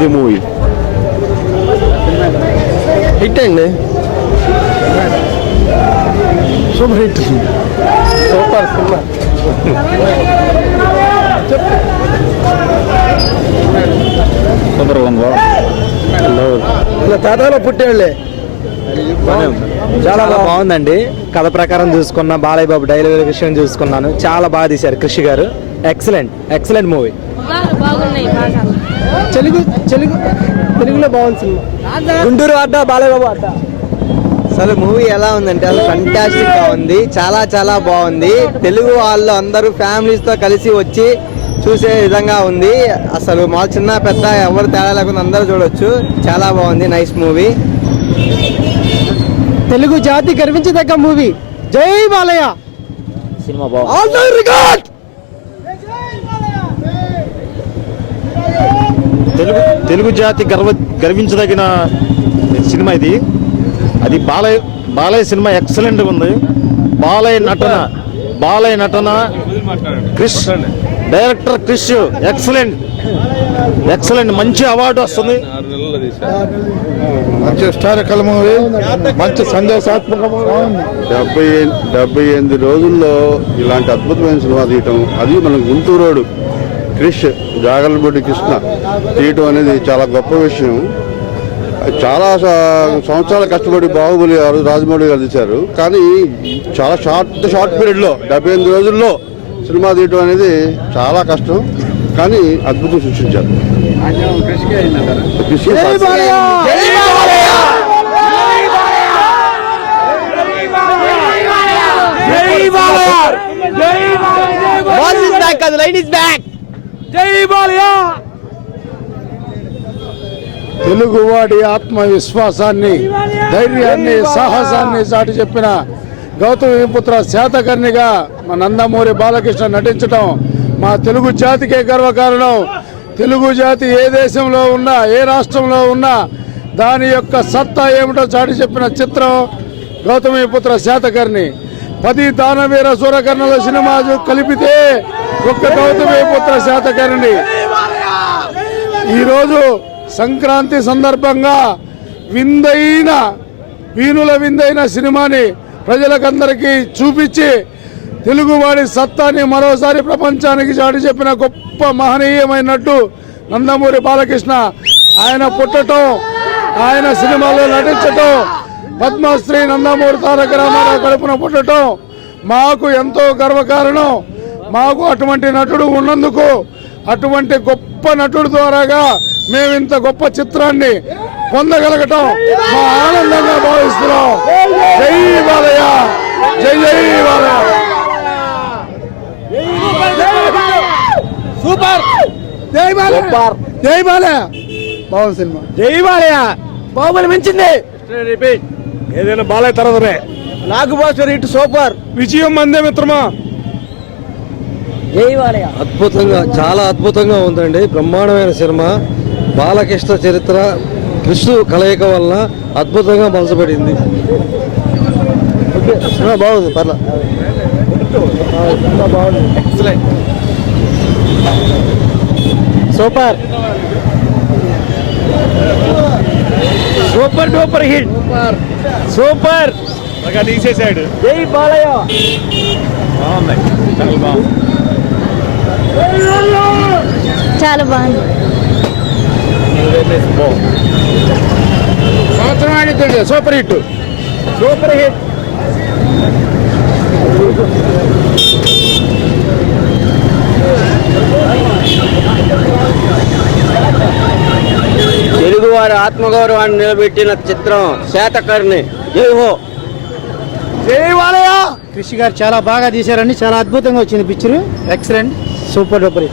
The movie hit అండి super hit super cinema super ఉంది తాతలో పుట్టేళ్ళే చాలా బాగుందండి. కథ ప్రకారం చూసుకున్న బాలయ్య బాబు డైలీ విషయం చూసుకున్నాను. చాలా బాగా తీశారు కృషి గారు. ఎక్సలెంట్ ఎక్సలెంట్ మూవీ బాగున్నాయి తెలుగు తెలుగు తెలుగులో బాగుంది సినిమా. గుంటూరు అడ్డ బాలయ్య బాబు అడ్డ అసలు మూవీ ఎలా ఉందంటే అసలు ఫంటాస్టిక్గా ఉంది. చాలా చాలా బాగుంది. తెలుగు వాళ్ళు అందరూ ఫ్యామిలీస్తో కలిసి వచ్చి చూసే విధంగా ఉంది. అసలు మా చిన్న పెద్ద ఎవరు తేడా లేకుండా అందరూ చూడొచ్చు. చాలా బాగుంది. నైస్ మూవీ తెలుగు జాతి గర్వించదగ్గ మూవీ. జై బాలయ్య. సినిమా బాగుంది. తెలుగు తెలుగు జాతి గర్వ గర్వించదగిన సినిమా ఇది. అది బాలయ్య బాలయ్య సినిమా ఎక్సలెంట్గా ఉంది. బాలయ్య నటన బాలయ్య నటన Krish director Krish excellent. Excellent. మంచి అవార్డు వస్తుంది. మంచి హిస్టారికల్ మూవీ మంచి సందేశాత్మక డెబ్బై డెబ్బై ఎనిమిది రోజుల్లో ఇలాంటి అద్భుతమైన సినిమా తీయటం అది మన గుంటూరోడు క్రిష్ జాగలబొడ్డి కృష్ణ తీయటం అనేది చాలా గొప్ప విషయం. చాలా సంవత్సరాలు కష్టపడి బాహుబలి గారు రాజమౌళి గారు తీశారు. కానీ చాలా షార్ట్ షార్ట్ పీరియడ్లో డెబ్బై ఎనిమిది రోజుల్లో సినిమా తీయటం అనేది చాలా కష్టం. కానీ అద్భుతం సృష్టించారు. కృషి తెలుగువాడి ఆత్మవిశ్వాసాన్ని ధైర్యాన్ని సాహసాన్ని చాటి చెప్పిన గౌతమిపుత్ర శాతకర్ణిగా మా నందమూరి బాలకృష్ణ నటించడం మా తెలుగు జాతికే గర్వకారణం. తెలుగు జాతి ఏ దేశంలో ఉన్నా ఏ రాష్ట్రంలో ఉన్నా దాని యొక్క సత్తా ఏమిటో చాటి చెప్పిన చిత్రం గౌతమిపుత్ర శాతకర్ణి. పది దానవీర సూరకర్ణల సినిమా కలిపితే ఒక్క గౌతమిపుత్ర శాతకర్ణి ఈరోజు సంక్రాంతి సందర్భంగా విందైన వీణుల విందైన సినిమాని ప్రజలకందరికీ చూపించి తెలుగువాడి సత్తాన్ని మరోసారి ప్రపంచానికి చాటి చెప్పిన గొప్ప మహనీయమైనట్టు నందమూరి బాలకృష్ణ ఆయన పుట్టటం ఆయన సినిమాలో నటించటం పద్మశ్రీ నందమూరి తారక రామారావు కడుపున పుట్టటం మాకు ఎంతో గర్వకారణం. మాకు అటువంటి నటుడు ఉన్నందుకు అటువంటి గొప్ప నటుడు ద్వారాగా మేము ఇంత గొప్ప చిత్రాన్ని పొందగలగటం మా ఆనందంగా భావిస్తున్నాం. జై బాలయ్య! జై జై బాలయ్య! సూపర్! జై బాలయ్య! జై బాలయ్య! బాగుంది సినిమా. జై బాలయ్య! బాహుబలి మించింది! రిపీట్ ఏదైనా బాలయ్య తర్వాతనే నాకు బాస్ హిట్ సూపర్. విజయం మందే మిత్రమా? అద్భుతంగా చాలా అద్భుతంగా ఉందండి. బ్రహ్మాండమైన సినిమా. బాలకృష్ణ చరిత్ర కృష్ణు కలయిక వలన అద్భుతంగా మలసపడింది సినిమా బాగుంది పర్ల. Super. Super duper hit. Super. తీసేసాడు. జై బాలయ్య. చాలా బాగుంది. సంవత్సరం ఆడిద్దండి సూపర్ హిట్. Super hit. ఆత్మగౌరవాన్ని నిలబెట్టిన చిత్రం శాతకర్ణి. జై హో. జై బాలయ్య కృషి గారు చాలా బాగా తీశారండి. చాలా అద్భుతంగా వచ్చింది పిక్చర్. ఎక్సలెంట్. Super duper